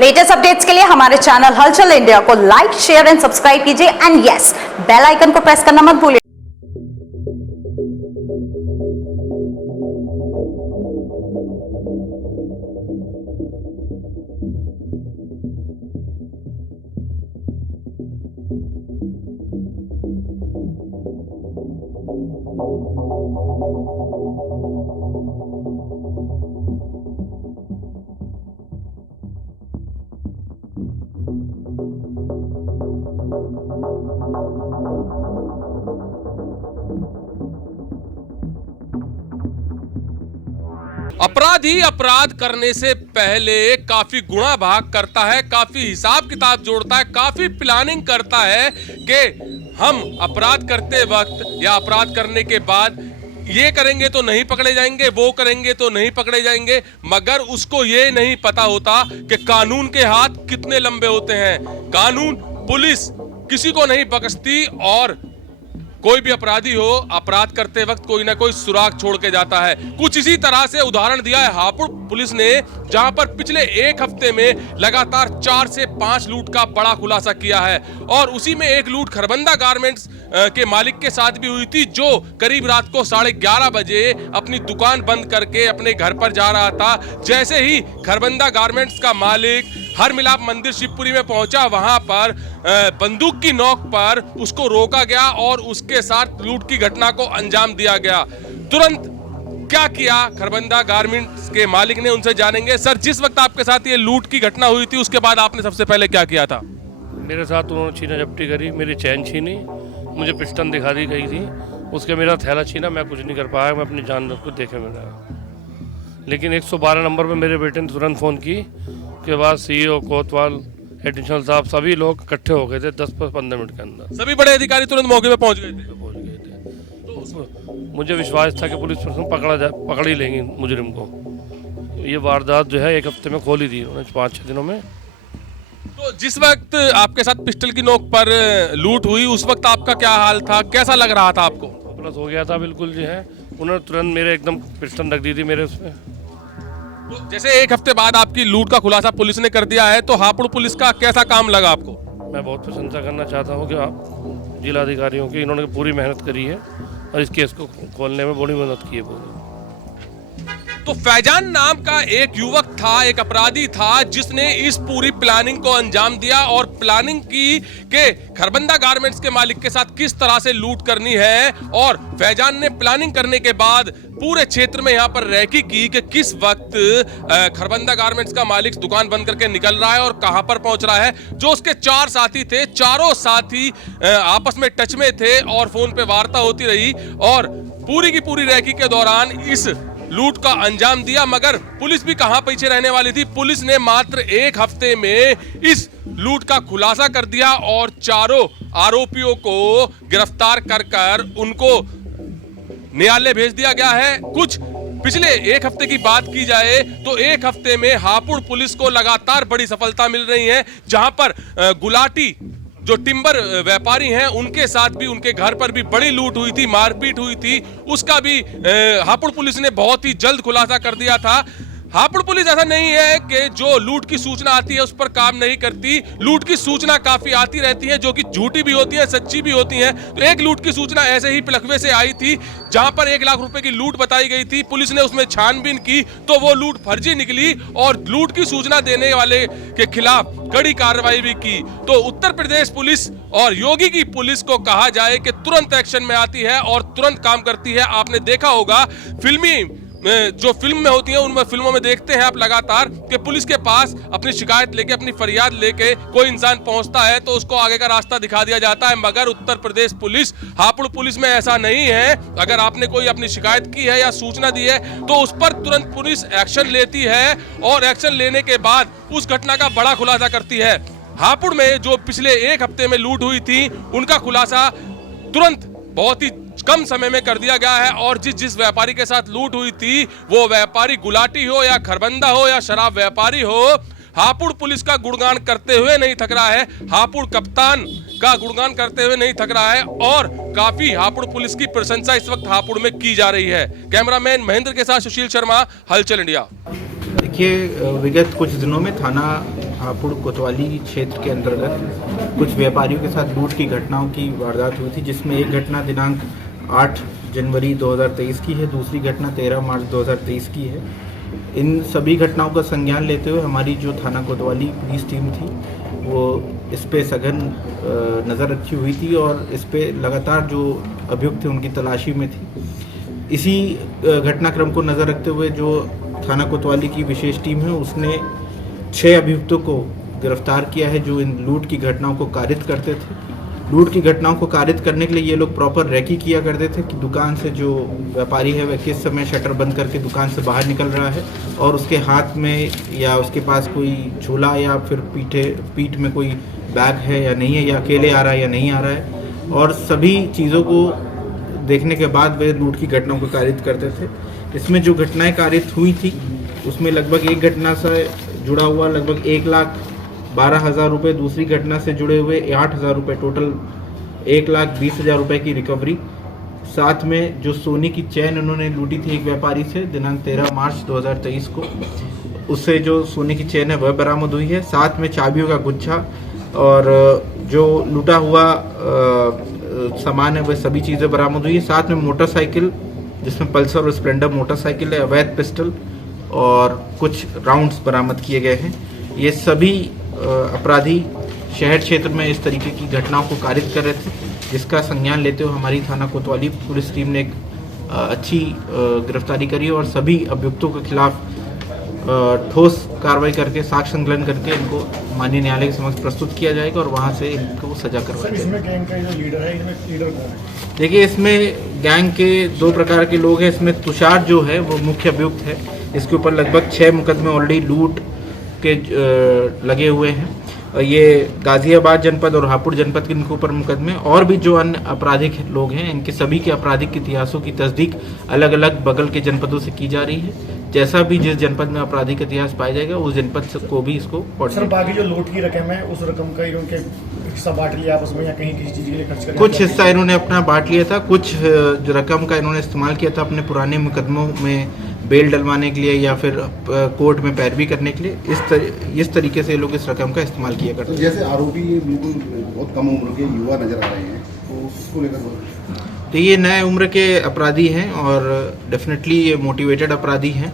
Latest updates के लिए हमारे चैनल हलचल इंडिया को लाइक, शेयर एंड सब्सक्राइब कीजिए एंड यस, बेल आइकन को प्रेस करना मत भूलिए। अपराधी अपराध करने से पहले काफी गुणा भाग करता है, काफी हिसाब किताब जोड़ता है, काफी प्लानिंग करता है कि हम अपराध करते वक्त या अपराध करने के बाद ये करेंगे तो नहीं पकड़े जाएंगे, वो करेंगे तो नहीं पकड़े जाएंगे। मगर उसको ये नहीं पता होता कि कानून के हाथ कितने लंबे होते हैं। कानून, पुलिस किसी को नहीं बख्शती और कोई भी अपराधी हो, अपराध करते वक्त कोई ना कोई सुराग छोड़ के जाता है। कुछ इसी तरह से उदाहरण दिया है हापुड़ पुलिस ने, जहां पर पिछले एक हफ्ते में लगातार 4 से 5 लूट का बड़ा खुलासा किया है। और उसी में एक लूट खरबंदा गारमेंट्स के मालिक के साथ भी हुई थी, जो करीब रात को 11:30 बजे अपनी दुकान बंद करके अपने घर पर जा रहा था। जैसे ही खरबंदा गारमेंट्स का मालिक हर मिलाप मंदिर शिवपुरी में पहुंचा, वहां पर बंदूक की नोक पर उसको रोका गया और उसके साथ लूट की घटना को अंजाम दिया गया। तुरंत क्या किया खरबंदा गारमेंट्स के मालिक ने, उनसे जानेंगे। सर, जिस वक्त आपके साथ ये लूट की घटना हुई थी, उसके बाद आपने सबसे पहले क्या किया था? मेरे साथ उन्होंने छीना झपटी करी, मेरी चैन छीनी, मुझे पिस्टन दिखा दी गई थी, उसके मेरा थैला छीना, मैं कुछ नहीं कर पाया, मैं अपनी जान को देखे मेरा। लेकिन 112 नंबर पर मेरे बेटे ने तुरंत फ़ोन की, के बाद सीईओ कोतवाल, एडिशनल साहब, सभी लोग इकट्ठे हो गए थे 10-15 मिनट के अंदर। सभी बड़े अधिकारी तुरंत मौके पे पहुंच गए थे। मुझे विश्वास था कि पुलिस पकड़ ही लेंगी मुजरिम को। ये वारदात जो है एक हफ्ते में खोल ही दी उन्होंने, 5-6 दिनों में। तो जिस वक्त आपके साथ पिस्टल की नोक पर लूट हुई, उस वक्त आपका क्या हाल था, कैसा लग रहा था आपको? प्लस हो गया था बिल्कुल जो है। उन्होंने तुरंत मेरे एकदम पिस्टल रख दी थी मेरे उसमें। तो जैसे एक हफ्ते बाद आपकी लूट का खुलासा पुलिस ने कर दिया है, तो हापुड़ पुलिस का कैसा काम लगा आपको? मैं बहुत प्रशंसा करना चाहता हूँ कि आप जिला अधिकारियों की, इन्होंने पूरी मेहनत करी है और इस केस को खोलने में बड़ी मदद की है पूरी। तो फैजान नाम का एक युवक था, एक अपराधी था, जिसने इस पूरी प्लानिंग को अंजाम दिया और प्लानिंग की कि खरबंदा गारमेंट्स के मालिक के साथ किस तरह से लूट करनी है। और फैजान ने प्लानिंग करने के बाद पूरे क्षेत्र में यहाँ पर रैकी की कि किस वक्त खरबंदा गारमेंट्स का मालिक दुकान बंद करके निकल रहा है और कहां पर पहुंच रहा है। जो उसके 4 साथी थे, चारों साथी आपस में टच में थे और फोन पे वार्ता होती रही और पूरी की पूरी रैकी के दौरान इस लूट का अंजाम दिया। मगर पुलिस भी कहां पीछे रहने वाली थी। पुलिस ने मात्र एक हफ्ते में इस लूट का खुलासा कर दिया और चारों आरोपियों को गिरफ्तार कर उनको न्यायालय भेज दिया गया है। कुछ पिछले एक हफ्ते की बात की जाए तो एक हफ्ते में हापुड़ पुलिस को लगातार बड़ी सफलता मिल रही है, जहां पर गुलाटी जो टिम्बर व्यापारी हैं, उनके साथ भी, उनके घर पर भी बड़ी लूट हुई थी, मारपीट हुई थी, उसका भी हापुड़ पुलिस ने बहुत ही जल्द खुलासा कर दिया था। हापुड़ पुलिस ऐसा नहीं है कि जो लूट की सूचना आती है उस पर काम नहीं करती। लूट की सूचना काफी आती रहती है, जो कि झूठी भी होती है, सच्ची भी होती है। तो एक लूट की सूचना ऐसे ही पिलखवे से आई थी, जहां पर 1 लाख रुपए की लूट बताई गई थी। पुलिस ने उसमें छानबीन की तो वो लूट फर्जी निकली और लूट की सूचना देने वाले के खिलाफ कड़ी कार्रवाई भी की। तो उत्तर प्रदेश पुलिस और योगी की पुलिस को कहा जाए कि तुरंत एक्शन में आती है और तुरंत काम करती है। आपने देखा होगा फिल्मी जो फिल्म में होती है, उनमें फिल्मों में देखते हैं आप लगातार कि पुलिस के पास अपनी शिकायत लेके, अपनी फरियाद लेके कोई इंसान पहुंचता है तो उसको आगे का रास्ता दिखा दिया जाता है। मगर उत्तर प्रदेश पुलिस, हापुड़ पुलिस में ऐसा नहीं है। अगर आपने कोई अपनी शिकायत की है या सूचना दी है तो उस पर तुरंत पुलिस एक्शन लेती है और एक्शन लेने के बाद उस घटना का बड़ा खुलासा करती है। हापुड़ में जो पिछले एक हफ्ते में लूट हुई थी, उनका खुलासा तुरंत बहुत ही कम समय में कर दिया गया है। और जिस व्यापारी के साथ लूट हुई थी, वो व्यापारी गुलाटी हो या खरबंदा हो या शराब व्यापारी हो, हापुड़ पुलिस का गुणगान करते हुए नहीं थक रहा है, हापुड़ कप्तान का गुणगान करते हुए नहीं थक रहा है और काफी हापुड़ पुलिस की प्रशंसा इस वक्त हापुड़ में की जा रही है। कैमरामैन महेंद्र के साथ सुशील शर्मा, हलचल इंडिया। देखिए, विगत कुछ दिनों में थाना हापुड़ कोतवाली क्षेत्र के अंतर्गत कुछ व्यापारियों के साथ लूट की घटनाओं की वारदात हुई थी, जिसमें एक घटना दिनांक 8 जनवरी 2023 की है, दूसरी घटना 13 मार्च 2023 की है। इन सभी घटनाओं का संज्ञान लेते हुए हमारी जो थाना कोतवाली पुलिस टीम थी वो इस पे सघन नज़र रखी हुई थी और इस पे लगातार जो अभियुक्त थे उनकी तलाशी में थी। इसी घटनाक्रम को नज़र रखते हुए जो थाना कोतवाली की विशेष टीम है उसने 6 अभियुक्तों को गिरफ्तार किया है जो इन लूट की घटनाओं को कारित करते थे। लूट की घटनाओं को कारित करने के लिए ये लोग प्रॉपर रैकी किया करते थे कि दुकान से जो व्यापारी है वह किस समय शटर बंद करके दुकान से बाहर निकल रहा है और उसके हाथ में या उसके पास कोई झोला या फिर पीठ में कोई बैग है या नहीं है, या अकेले आ रहा है या नहीं आ रहा है, और सभी चीज़ों को देखने के बाद वे लूट की घटनाओं को कारित करते थे। इसमें जो घटनाएं कारित हुई थी उसमें लगभग एक घटना से जुड़ा हुआ लगभग 1,12,000 रुपये, दूसरी घटना से जुड़े हुए 8,000 रुपये, टोटल 1,20,000 रुपये की रिकवरी। साथ में जो सोने की चैन उन्होंने लूटी थी एक व्यापारी से दिनांक 13 मार्च 2023 को, उससे जो सोने की चैन है वह बरामद हुई है। साथ में चाबियों का गुच्छा और जो लूटा हुआ सामान है वह सभी चीज़ें बरामद हुई है। साथ में मोटरसाइकिल जिसमें पल्सर और स्प्लेंडर मोटरसाइकिल है, अवैध पिस्टल और कुछ राउंड्स बरामद किए गए हैं। ये सभी अपराधी शहर क्षेत्र में इस तरीके की घटनाओं को कारित कर रहे थे, जिसका संज्ञान लेते हुए हमारी थाना कोतवाली पुलिस टीम ने एक अच्छी गिरफ्तारी करी और सभी अभियुक्तों के खिलाफ ठोस कार्रवाई करके साक्ष्य संकलन करके इनको माननीय न्यायालय के समक्ष प्रस्तुत किया जाएगा और वहां से इनको सजा करवाई जाएगी। इसमें गैंग का जो लीडर है, इसमें लीडर कौन है? देखिए, इसमें गैंग के 2 प्रकार के लोग हैं। इसमें तुषार जो है वो मुख्य अभियुक्त है। इसके ऊपर लगभग 6 मुकदमे ऑलरेडी लूट के लगे हुए हैं। ये गाजियाबाद जनपद और हापुड़ जनपद के इनके ऊपर मुकदमे, और भी जो अन्य आपराधिक लोग हैं इनके सभी के आपराधिक इतिहासों की तस्दीक अलग अलग बगल के जनपदों से की जा रही है। जैसा भी जिस जनपद में आपराधिक इतिहास पाया जाएगा उस जनपद को भी इसको सर, बाकी जो लूट की रकम है उस रकम का इनके हिस्सा बांट लिया आपस में या कहीं किसी चीज़ के लिए खर्च कर? कुछ हिस्सा इन्होंने अपना बांट लिया था, कुछ जो रकम का इन्होंने इस्तेमाल किया था अपने पुराने मुकदमों में बेल डलवाने के लिए या फिर कोर्ट में पैरवी करने के लिए। इस तरीके से लोग इस रकम का इस्तेमाल किया करते हैं। जैसे आरोपी बिल्कुल बहुत कम उम्र के युवा नजर आ रहे हैं, तो उसको लेकर तो ये नए उम्र के अपराधी हैं और डेफिनेटली ये मोटिवेटेड अपराधी हैं